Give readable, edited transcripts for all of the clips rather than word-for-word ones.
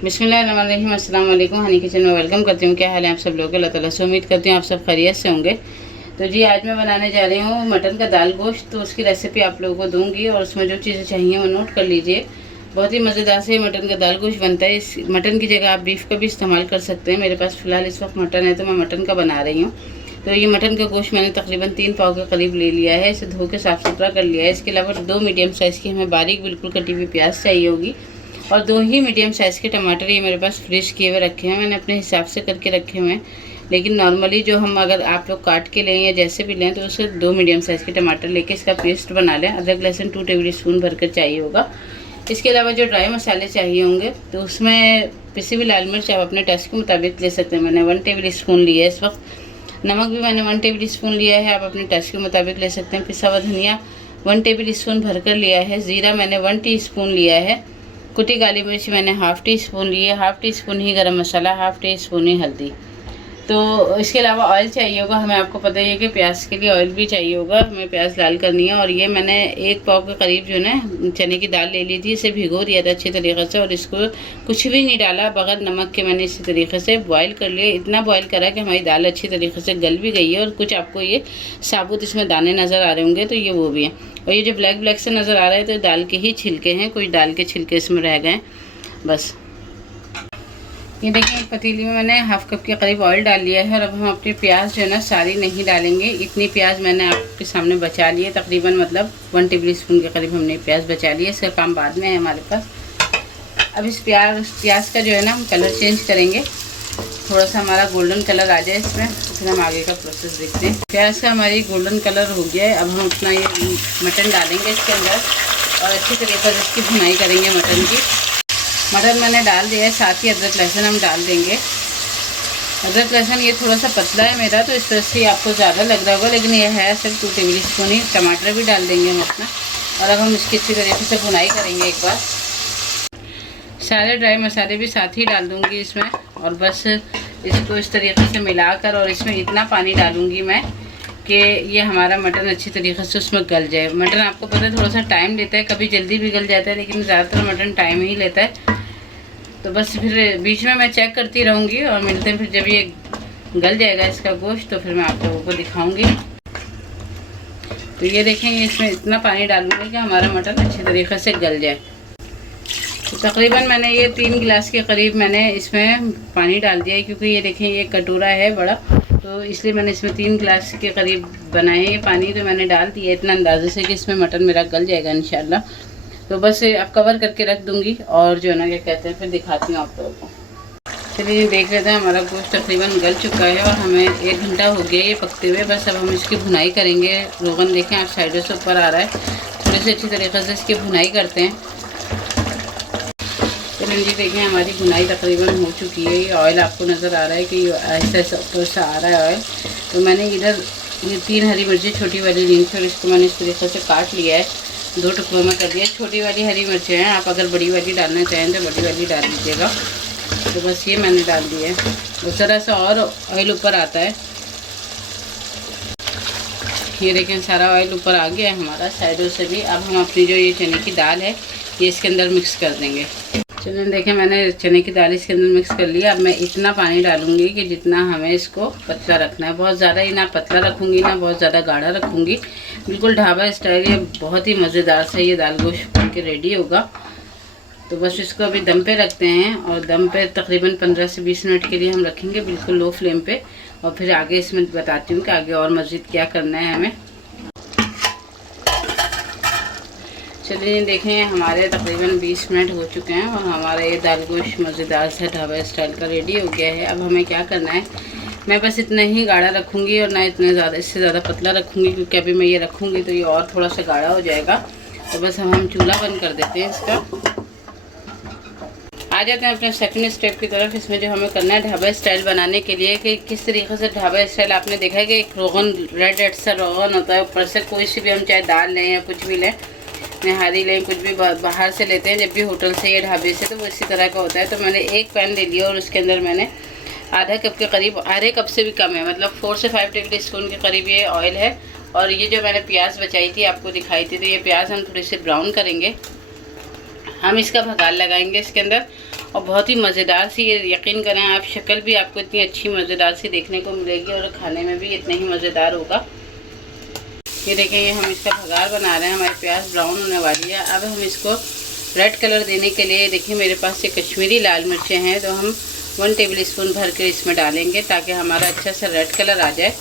बिस्मिल्लाहिर्रहमानिर्रहीम। अस्सलाम वालेकुम। हनी किचन में वेलकम करती हूँ। क्या हाल है आप सब लोग? अल्लाह ताला से उम्मीद करती हूँ आप सब खैरियत से होंगे। तो जी आज मैं बनाने जा रही हूँ मटन का दाल गोश्त। तो उसकी रेसिपी आप लोगों को दूंगी और उसमें जो चीज़ें चाहिए वो नोट कर लीजिए। बहुत ही मज़ेदार से मटन का दाल गोश्त बनता है। इस मटन की जगह आप बीफ का भी इस्तेमाल कर सकते हैं। मेरे पास फ़िलहाल इस वक्त मटन है तो मैं मटन का बना रही हूँ। तो ये मटन का गोश्त मैंने तकरीबन 3 पाव के करीब ले लिया है। इसे धो के साफ़ सुथरा कर लिया है। इसके अलावा 2 मीडियम साइज़ की हमें बारीक बिल्कुल कटी हुई प्याज चाहिए होगी और 2 ही मीडियम साइज़ के टमाटर ये मेरे पास फ्रेश किए हुए रखे हैं। मैंने अपने हिसाब से करके रखे हुए हैं, लेकिन नॉर्मली जो हम अगर आप लोग काट के लें या जैसे भी लें तो उसे 2 मीडियम साइज़ के टमाटर लेके इसका पेस्ट बना लें। अदरक लहसुन 2 टेबल स्पून भरकर चाहिए होगा। इसके अलावा जो ड्राई मसाले चाहिए होंगे तो उसमें पिसी हुई लाल मिर्च आप अपने टेस्ट के मुताबिक ले सकते हैं। मैंने 1 टेबल स्पून लिया है इस वक्त। नमक भी मैंने 1 टेबल स्पून लिया है, आप अपने टेस्ट के मुताबिक ले सकते हैं। पिसा हुआ धनिया 1 टेबल स्पून भरकर लिया है। ज़ीरा मैंने 1 टीस्पून लिया है। कुटी काली मिर्च मैंने हाफ़ टी स्पून ली है। हाफ़ टी स्पून ही गरम मसाला, हाफ़ टी स्पून ही हल्दी। तो इसके अलावा ऑयल चाहिए होगा हमें। आपको पता ही है कि प्याज के लिए ऑयल भी चाहिए होगा। हमें प्याज लाल करनी है। और ये मैंने 1 पाव के करीब जो है ना चने की दाल ले ली थी। इसे भिगो दिया था अच्छी तरीक़े से और इसको कुछ भी नहीं डाला, बगैर नमक के मैंने इसी तरीके से बॉयल कर लिया। इतना बॉयल करा कि हमारी दाल अच्छी तरीके से गल भी गई है और कुछ आपको ये साबुत इसमें दाने नज़र आ रहे होंगे तो ये वो भी हैं। और ये जो ब्लैक ब्लैक से नज़र आ रहा है तो दाल के ही छिलके हैं, कुछ दाल के छिलके इसमें रह गए बस। ये देखिए एक पतीली में मैंने हाफ़ कप के करीब ऑयल डाल लिया है और अब हम अपनी प्याज जो है ना सारी नहीं डालेंगे। इतनी प्याज मैंने आपके सामने बचा ली है, तकरीबन मतलब 1 टेबल स्पून के करीब हमने प्याज बचा लिया है। इसका काम बाद में है हमारे पास। अब इस प्याज का जो है ना हम कलर चेंज करेंगे, थोड़ा सा हमारा गोल्डन कलर आ जाए इसमें, तो फिर हम आगे का प्रोसेस देखते हैं। प्याज का हमारी गोल्डन कलर हो गया है। अब हम अपना ये मटन डालेंगे इसके अंदर और अच्छी तरीके से इसकी भुनाई करेंगे मटन की। मटन मैंने डाल दिया है, साथ ही अदरक लहसुन हम डाल देंगे। अदरक लहसुन ये थोड़ा सा पतला है मेरा तो इस तरह से आपको ज़्यादा लग रहा होगा, लेकिन ये है सिर्फ 2 टेबल स्पून ही। टमाटर भी डाल देंगे हम अपना और अब हम इसकी अच्छी तरीके से भुनाई करेंगे एक बार। सारे ड्राई मसाले भी साथ ही डाल दूँगी इसमें और बस इसको इस तरीके से मिलाकर और इसमें इतना पानी डालूँगी मैं कि ये हमारा मटन अच्छी तरीके से उसमें गल जाए। मटन आपको पता है थोड़ा सा टाइम लेता है, कभी जल्दी भी गल जाता है लेकिन ज़्यादातर मटन टाइम ही लेता है। तो बस फिर बीच में मैं चेक करती रहूँगी और मिलते हैं फिर जब ये गल जाएगा इसका गोश्त तो फिर मैं आप लोगों को दिखाऊँगी। तो ये देखेंगे इसमें इतना पानी डालूँगी कि हमारा मटन अच्छी तरीके से गल जाए। तो तकरीबन मैंने ये 3 गिलास के करीब मैंने इसमें पानी डाल दिया है, क्योंकि ये देखें ये कटोरा है बड़ा, तो इसलिए मैंने इसमें 3 गिलास के करीब बनाए ये पानी। तो मैंने डाल दिया इतना अंदाजे से कि इसमें मटन मेरा गल जाएगा इंशाल्लाह। तो बस अब कवर करके रख दूँगी और जो है ना क्या कहते हैं फिर दिखाती हूँ आप लोगों को। चलिए देख लेते हैं, हमारा गोश्त तकरीबन गल चुका है और हमें 1 घंटा हो गया ये पकते हुए। बस अब हम इसकी भुनाई करेंगे। रोगन देखें आप साइडों से ऊपर आ रहा है, थोड़ी सी अच्छी तरीके से इसकी भुनाई करते हैं। चलिए जी देखें हमारी भुनाई तकरीबन हो चुकी है। ये ऑयल आपको नज़र आ रहा है कि ऐसा ऐसा ऊपर से आ रहा है ऑयल। तो मैंने इधर ये 3 हरी मिर्ची छोटी वाली ली थी और इसको मैंने इस तरीके से काट लिया है, 2 टुकड़ों में कर दिया। छोटी वाली हरी मिर्चें हैं, आप अगर बड़ी वाली डालना चाहें तो बड़ी वाली डाल दीजिएगा। तो बस ये मैंने डाल दिया है। उस तरह से और ऑयल ऊपर आता है। ये देखें सारा ऑयल ऊपर आ गया है हमारा साइडों से भी। अब हम अपनी जो ये चने की दाल है ये इसके अंदर मिक्स कर देंगे। चलिए देखें मैंने चने की दाल इसके अंदर मिक्स कर लिया। अब मैं इतना पानी डालूंगी कि जितना हमें इसको पतला रखना है। बहुत ज़्यादा ही ना पतला रखूँगी ना बहुत ज़्यादा गाढ़ा रखूँगी, बिल्कुल ढाबा स्टाइल। ये बहुत ही मज़ेदार से ये दाल गोश्त बन के रेडी होगा। तो बस इसको अभी दम पे रखते हैं और दम पे तकरीबन 15 से 20 मिनट के लिए हम रखेंगे बिल्कुल लो फ्लेम पे। और फिर आगे इसमें बताती हूँ कि आगे और मज़ीद क्या करना है हमें। चलिए देखें हमारे तकरीबन 20 मिनट हो चुके हैं और हमारा ये दाल गोश्त मज़ेदार से ढाबा स्टाइल का रेडी हो गया है। अब हमें क्या करना है, मैं बस इतना ही गाढ़ा रखूँगी और ना इतने ज़्यादा इससे ज़्यादा पतला रखूँगी, क्योंकि अभी मैं ये रखूँगी तो ये और थोड़ा सा गाढ़ा हो जाएगा। तो बस हम चूल्हा बंद कर देते हैं इसका। आ जाते हैं अपने सेकंड स्टेप की तरफ। इसमें जो हमें करना है ढाबा स्टाइल बनाने के लिए कि किस तरीके से ढाबा स्टाइल, आपने देखा है कि एक रोगन रेड रेड सा रोगन होता है, ऊपर से कोई सी भी हम चाहे दाल लें या कुछ भी लें, निहारी लें, कुछ भी बाहर से लेते हैं जब भी होटल से या ढाबे से, तो वो इसी तरह का होता है। तो मैंने एक पैन ले लिया और उसके अंदर मैंने आधा कप के करीब, आधे कप से भी कम है, मतलब 4 से 5 टेबल स्पून के करीब ये ऑयल है। और ये जो मैंने प्याज बचाई थी आपको दिखाई थी, तो ये प्याज हम थोड़ी सी ब्राउन करेंगे। हम इसका भगाल लगाएंगे इसके अंदर और बहुत ही मज़ेदार सी, ये यकीन करें आप, शक्ल भी आपको इतनी अच्छी मज़ेदार सी देखने को मिलेगी और खाने में भी इतना ही मज़ेदार होगा। ये देखें, ये हम इसका भगार बना रहे हैं। हमारी प्याज ब्राउन होने वाली है। अब हम इसको रेड कलर देने के लिए, देखिए मेरे पास ये कश्मीरी लाल मिर्चें हैं, तो हम 1 टेबल स्पून भर के इसमें डालेंगे ताकि हमारा अच्छा सा रेड कलर आ जाए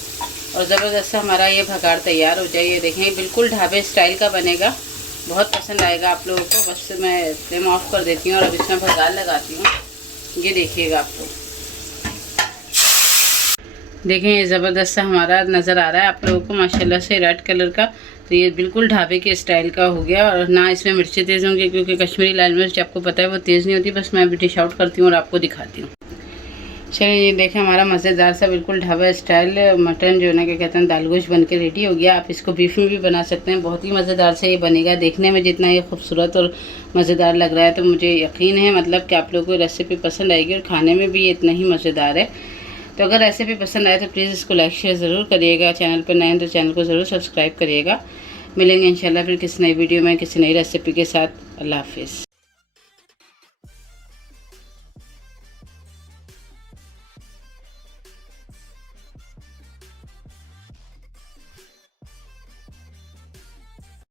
और ज़बरदस्त सा हमारा ये भगार तैयार हो जाए। ये देखें, बिल्कुल ढाबे स्टाइल का बनेगा, बहुत पसंद आएगा आप लोगों को। बस मैं फ्लेम ऑफ कर देती हूँ और अब इसमें भगार लगाती हूँ। ये देखिएगा, आपको देखें ये ज़बरदस्त सा हमारा नज़र आ रहा है आप लोगों को माशाल्लाह से रेड कलर का। तो ये बिल्कुल ढाबे के स्टाइल का हो गया और ना इसमें मिर्चें तेज़ होंगी, क्योंकि कश्मीरी लाल मिर्च आपको पता है वो तेज़ नहीं होती। बस मैं अभी डिश आउट करती हूँ और आपको दिखाती हूँ। चलिए, ये देखें हमारा मज़ेदार सा बिल्कुल ढाबा स्टाइल मटन जो है ना, क्या कहते हैं, दाल गोश्त बन के रेडी हो गया। आप इसको बीफ में भी बना सकते हैं, बहुत ही मज़ेदार से ये बनेगा। देखने में जितना ये खूबसूरत और मज़ेदार लग रहा है, तो मुझे यकीन है मतलब कि आप लोगों को रेसिपी पसंद आएगी और खाने में भी ये इतना ही मज़ेदार है। तो अगर रेसिपी पसंद आए तो प्लीज़ इसको लाइक शेयर ज़रूर करिएगा। चैनल पर नए हैं तो चैनल को ज़रूर सब्सक्राइब करिएगा। मिलेंगे इंशाल्लाह फिर किसी नई वीडियो में किसी नई रेसिपी के साथ। अल्लाह हाफिज़।